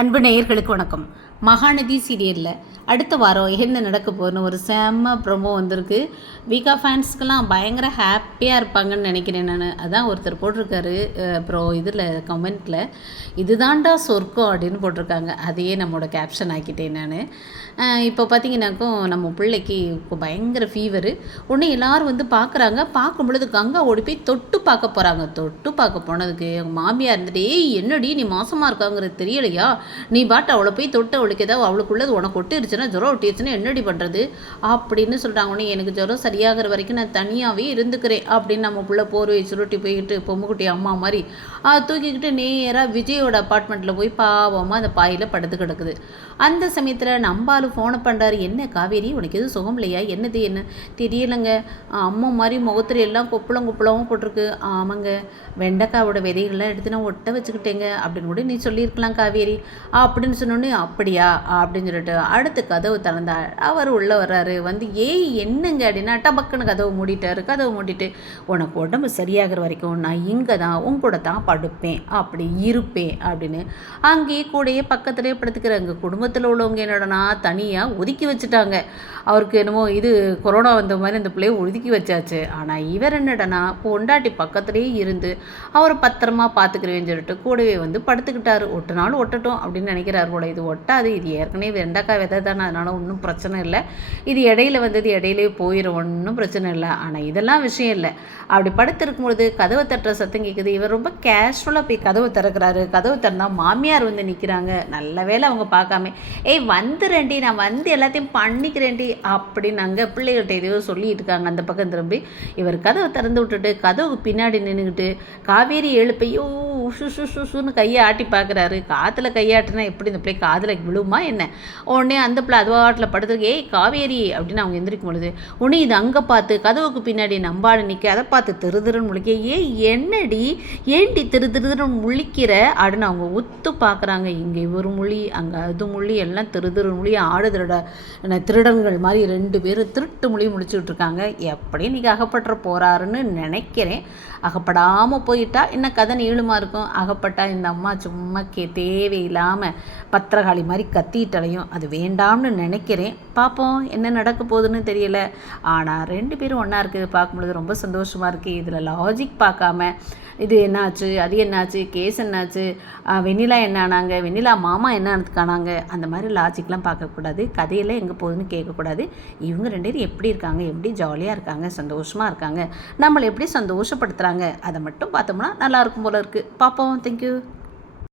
அன்பு நேயர்களுக்கு வணக்கம். மகாநதி சீரியலில் அடுத்த வாரம் என்ன நடக்க போகுதுன்னு ஒரு செம்ம ப்ரோமோ வந்திருக்கு. வீகா ஃபேன்ஸ்க்கெல்லாம் பயங்கர ஹாப்பியாக இருப்பாங்கன்னு நினைக்கிறேன் நான். அதான் ஒருத்தர் போட்டிருக்காரு அப்புறம் இதில் கமெண்ட்டில், இதுதான்டா சொர்க்கம் அப்படின்னு போட்டிருக்காங்க. அதையே நம்மளோட கேப்ஷன் ஆக்கிட்டேன் நான். இப்போ பார்த்தீங்கன்னாக்கும் நம்ம பிள்ளைக்கு இப்போ பயங்கர ஃபீவரு. ஒன்று எல்லோரும் வந்து பார்க்குறாங்க. பார்க்கும் பொழுது கங்கா ஓடி போய் தொட்டு பார்க்க போகிறாங்க. தொட்டு பார்க்க போனதுக்கு எங்கள் மாமியார் இருந்துட்டு, ஏய் என்னடி நீ மாசமாக இருக்காங்கிறது தெரியலையா, நீ பாட்டு அவளை போய் தொட்டு அவளுக்கு ஏதாவது அவளுக்குள்ளது உனக்கு ஒட்டிருச்சுன்னா ஜுரம் ஒட்டிடுச்சுன்னா என்னடி பண்ணுறது அப்படின்னு சொல்கிறாங்க. உடனே எனக்கு ஜுரம் சரியாகிற வரைக்கும் நான் தனியாகவே இருந்துக்கிறேன் அப்படின்னு நம்ம பிள்ளை போர்வை சுருட்டி போய்கிட்டு பொம்முக்குட்டி அம்மா மாதிரி தூக்கிக்கிட்டு நேராக விஜயோட அப்பார்ட்மெண்ட்டில் போய் பாவமாக அந்த பாயில் படுத்து கிடக்குது. அந்த சமயத்தில் நம்பாலும் ஃபோனை பண்ணுறாரு. என்ன காவேரி உனக்கு எதுவும் சுகம் இல்லையா, என்னது என்ன தெரியலைங்க, அம்மா மாதிரி முகத்தில் எல்லாம் குப்பளமும் போட்டிருக்கு. ஆமாங்க, வெண்டைக்காவோட விதைகள்லாம் எடுத்து நான் ஒட்ட வச்சுக்கிட்டேங்க அப்படின்னு கூட நீ சொல்லியிருக்கலாம் காவேரி அப்படின்னு சொன்னோன்னே, அப்படியா அப்படின்னு சொல்லிட்டு அடுத்து கதவு திறந்தா அவர் உள்ளே வர்றாரு. வந்து ஏய் என்னங்க அப்படின்னா டபக்குன்னு கதவு மூடிட்டாரு. கதவு மூடிட்டு, உனக்கு உடம்பு சரியாகிற வரைக்கும் நான் இங்கே தான் உன் கூட தான் படுப்பேன் அப்படி இருப்பேன் அப்படின்னு அங்கேயே கூடயே பக்கத்துலேயே படுத்துக்கிறாங்க. குடும்பத்தில் உள்ளவங்க என்னடனா தனியாக ஒதுக்கி வச்சுட்டாங்க. அவருக்கு என்னமோ இது கொரோனா வந்த மாதிரி அந்த பிள்ளையை ஒதுக்கி வச்சாச்சு. ஆனால் இவர் என்னடனா பொண்டாட்டி பக்கத்துலேயே இருந்து அவரை பத்திரமா பார்த்துக்கிறேன்னு சொல்லிட்டு கூடவே வந்து படுத்துக்கிட்டாரு. ஒட்டினாலும் ஒட்டட்டும் அப்படின்னு நினைக்கிறார் போல. இது ஒட்டாது, இது ஏற்கனவே வெண்டைக்காய் விதை தானே, அதனால் ஒன்றும் பிரச்சனை இல்லை. இது இடையில வந்தது இடையிலே போயிடும், ஒன்றும் பிரச்சனை இல்லை. ஆனால் இதெல்லாம் விஷயம் இல்லை. அப்படி படுத்திருக்கும் பொழுது கதவை தட்டுற சத்தம் கேட்குது. இவர் ரொம்ப கேஷுவலாக போய் கதவை திறக்கிறாரு. கதவு திறந்தால் மாமியார் வந்து நிற்கிறாங்க. நல்ல வேலை அவங்க பார்க்காம, ஏய் வந்துடுறேன்டி, நான் வந்து எல்லாத்தையும் பண்ணிக்கிறேன்டி அப்படின்னு அங்கே பிள்ளைகள்கிட்ட எதையோ சொல்லிட்டு இருக்காங்க. அந்த பக்கம் திரும்பி இவர் கதவை திறந்து விட்டுட்டு கதவுக்கு பின்னாடி நின்றுக்கிட்டு காவேரி எழுப்பையோ சுன்னு கையை ஆட்டி பார்க்குறாரு. காற்றுல கையாட்டினா எப்படி இந்த பிள்ளை காதில் விழுமா என்ன? உடனே அந்த பிள்ளை அதுவாட்டில் படுத்துருக்கு. ஏய் காவேரி அப்படின்னு அவங்க எந்திரிக்கும் பொழுது உடனே இது அங்கே பார்த்து கதவுக்கு பின்னாடி நம்பாடு நிற்க, அதை பார்த்து திருதிருன்னு முழிக்க, ஏய் என்னடி ஏண்டி திருதிருன்னு முழிக்கிற அப்படின்னு அவங்க ஒத்து பார்க்குறாங்க. இங்கே இவர் மொழி அங்கே அது மொழி எல்லாம் திரு மொழி திருடன்கள் மாதிரி ரெண்டு பேரும் திருட்டு மொழி முடிச்சுக்கிட்டு இருக்காங்க. எப்படி இன்றைக்கி அகப்பட்டுற போகிறாருன்னு நினைக்கிறேன். அகப்படாமல் போயிட்டா இன்னும் கதை நீளுமா இருக்கும். அகப்பட்டா இந்த அம்மா சும்மா தேவையில்லாமல் பத்திரகாளி மாதிரி கத்திட்டலையும். அது வேண்டாம்னு நினைக்கிறேன். பார்ப்போம் என்ன நடக்க போகுதுன்னு தெரியல. ஆனால் ரெண்டு பேரும் ஒன்றா இருக்குது பார்க்கும்பொழுது ரொம்ப சந்தோஷமாக இருக்குது. இதில் லாஜிக் பார்க்காம இது என்னாச்சு, அது என்னாச்சு, கேஸ் என்னாச்சு, வெண்ணிலா என்ன ஆனாங்க, வெண்ணிலா மாமா என்ன ஆனதுக்கானாங்க, அந்த மாதிரி லாஜிக்லாம் பார்க்கக்கூடாது. கதையெல்லாம் எங்கே போகுதுன்னு கேட்கக்கூடாது. இவங்க ரெண்டு பேரும் எப்படி இருக்காங்க, எப்படி ஜாலியாக இருக்காங்க, சந்தோஷமாக இருக்காங்க, நம்மளை எப்படி சந்தோஷப்படுத்துகிறாங்க, அதை மட்டும் பார்த்தோம்னா நல்லாயிருக்கும் போல இருக்குது. பார்ப்போம். தேங்க்யூ.